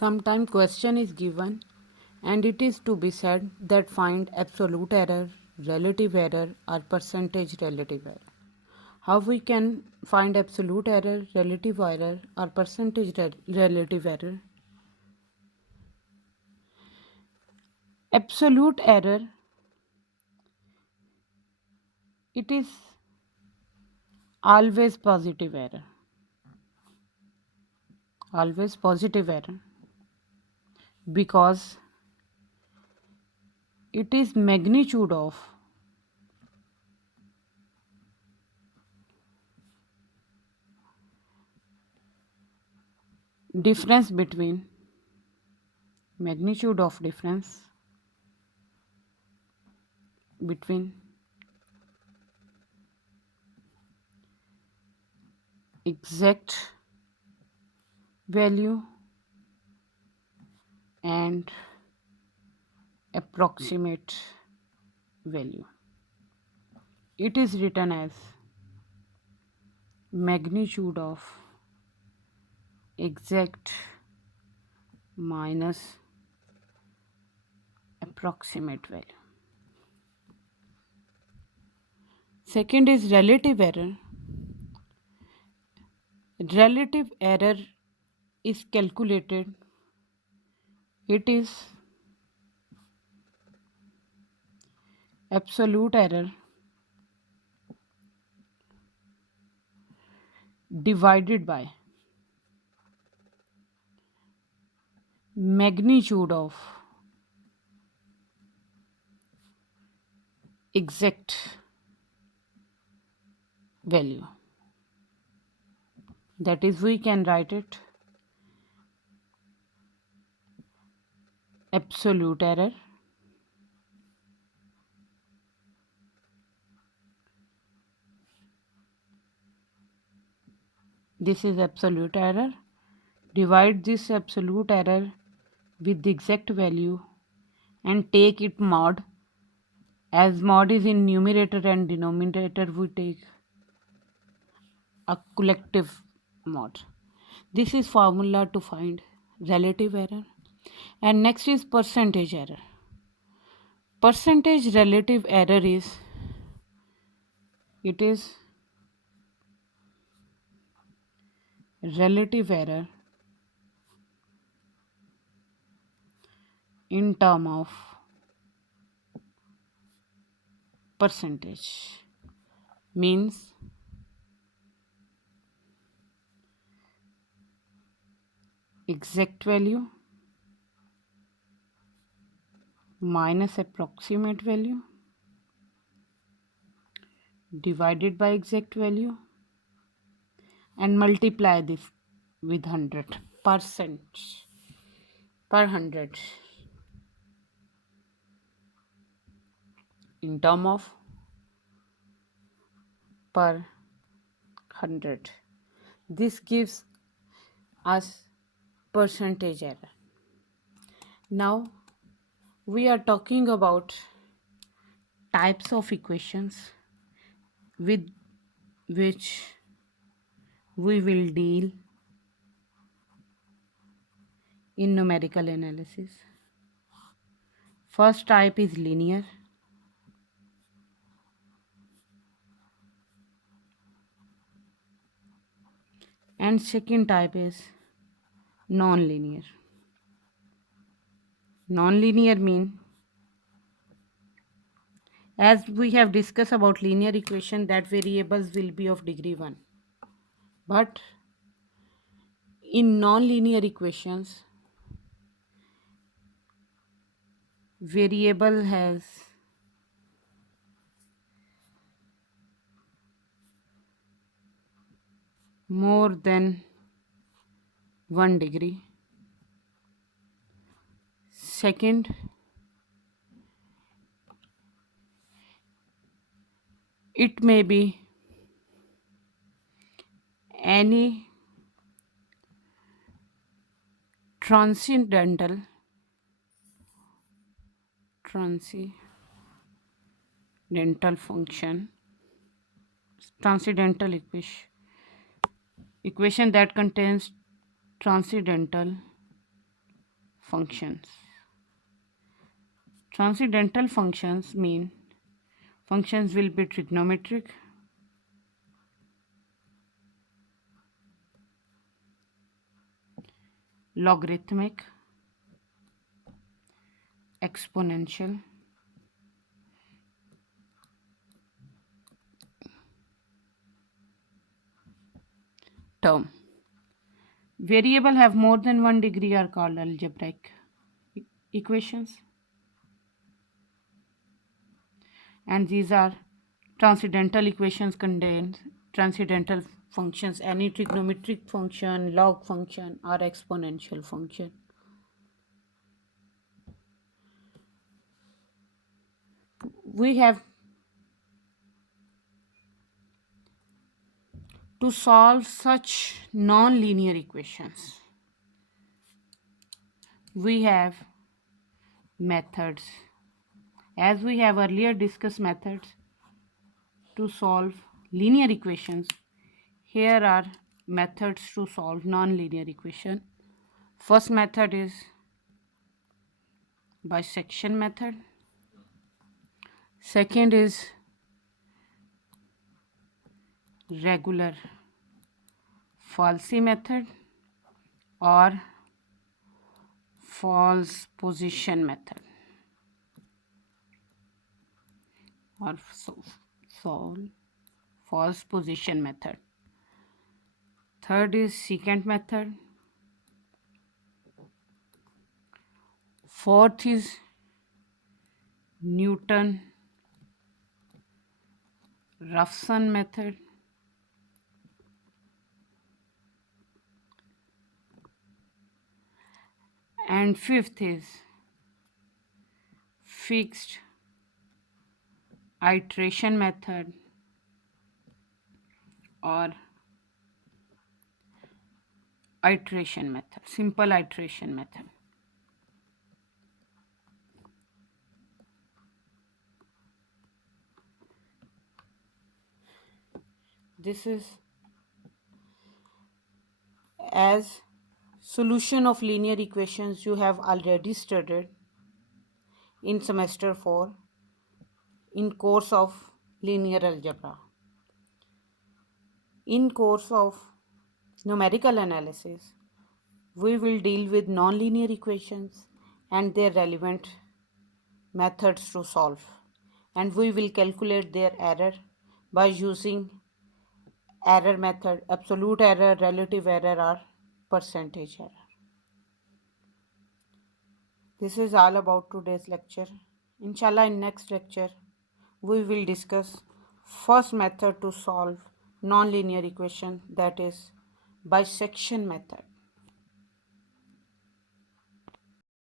Sometime question is given and it is to be said that find absolute error, relative error or percentage relative error. How we can find absolute error, relative error or percentage relative error? Absolute error, it is always positive error. Always positive error because it is magnitude of difference between magnitude of difference between exact value and approximate value. It is written as magnitude of exact minus approximate value. Second is relative error. Relative error is calculated. It is absolute error divided by magnitude of exact value. That is, we can write it absolute error this is absolute error. Divide this absolute error with the exact value and take it mod. As mod is in numerator and denominator, we take a collective mod. This is formula to find relative error. And next is percentage error. Percentage relative error is, it is relative error in term of percentage, means exact value minus approximate value divided by exact value and multiply this with 100% per 100 in term of per 100. This gives us percentage error. Now we are talking about types of equations with which we will deal in numerical analysis. First type is linear. And second type is non-linear. Non-linear mean, as we have discussed about linear equation, that variables will be of degree 1. But in non-linear equations, variable has more than 1 degree. Second, it may be any transcendental function, transcendental equation that contains transcendental functions. Transcendental functions mean functions will be trigonometric, logarithmic, exponential, term. Variable have more than one degree are called algebraic equations. And these are transcendental equations contain transcendental functions, any trigonometric function, log function, or exponential function. We have to solve such non-linear equations. We have methods. As we have earlier discussed methods to solve linear equations, here are methods to solve non-linear equation. First method is bisection method. Second is regular falsy method or false position method or false position method. Third is secant method. Fourth is Newton Raphson method. And fifth is fixed iteration method or iteration method, simple iteration method. This is as solution of linear equations you have already studied in semester 4 in course of linear algebra. In course of numerical analysis, we will deal with nonlinear equations and their relevant methods to solve, and we will calculate their error by using error method, absolute error, relative error, or percentage error. This is all about today's lecture. Inshallah, in next lecture, we will discuss first method to solve nonlinear equation, that is bisection method.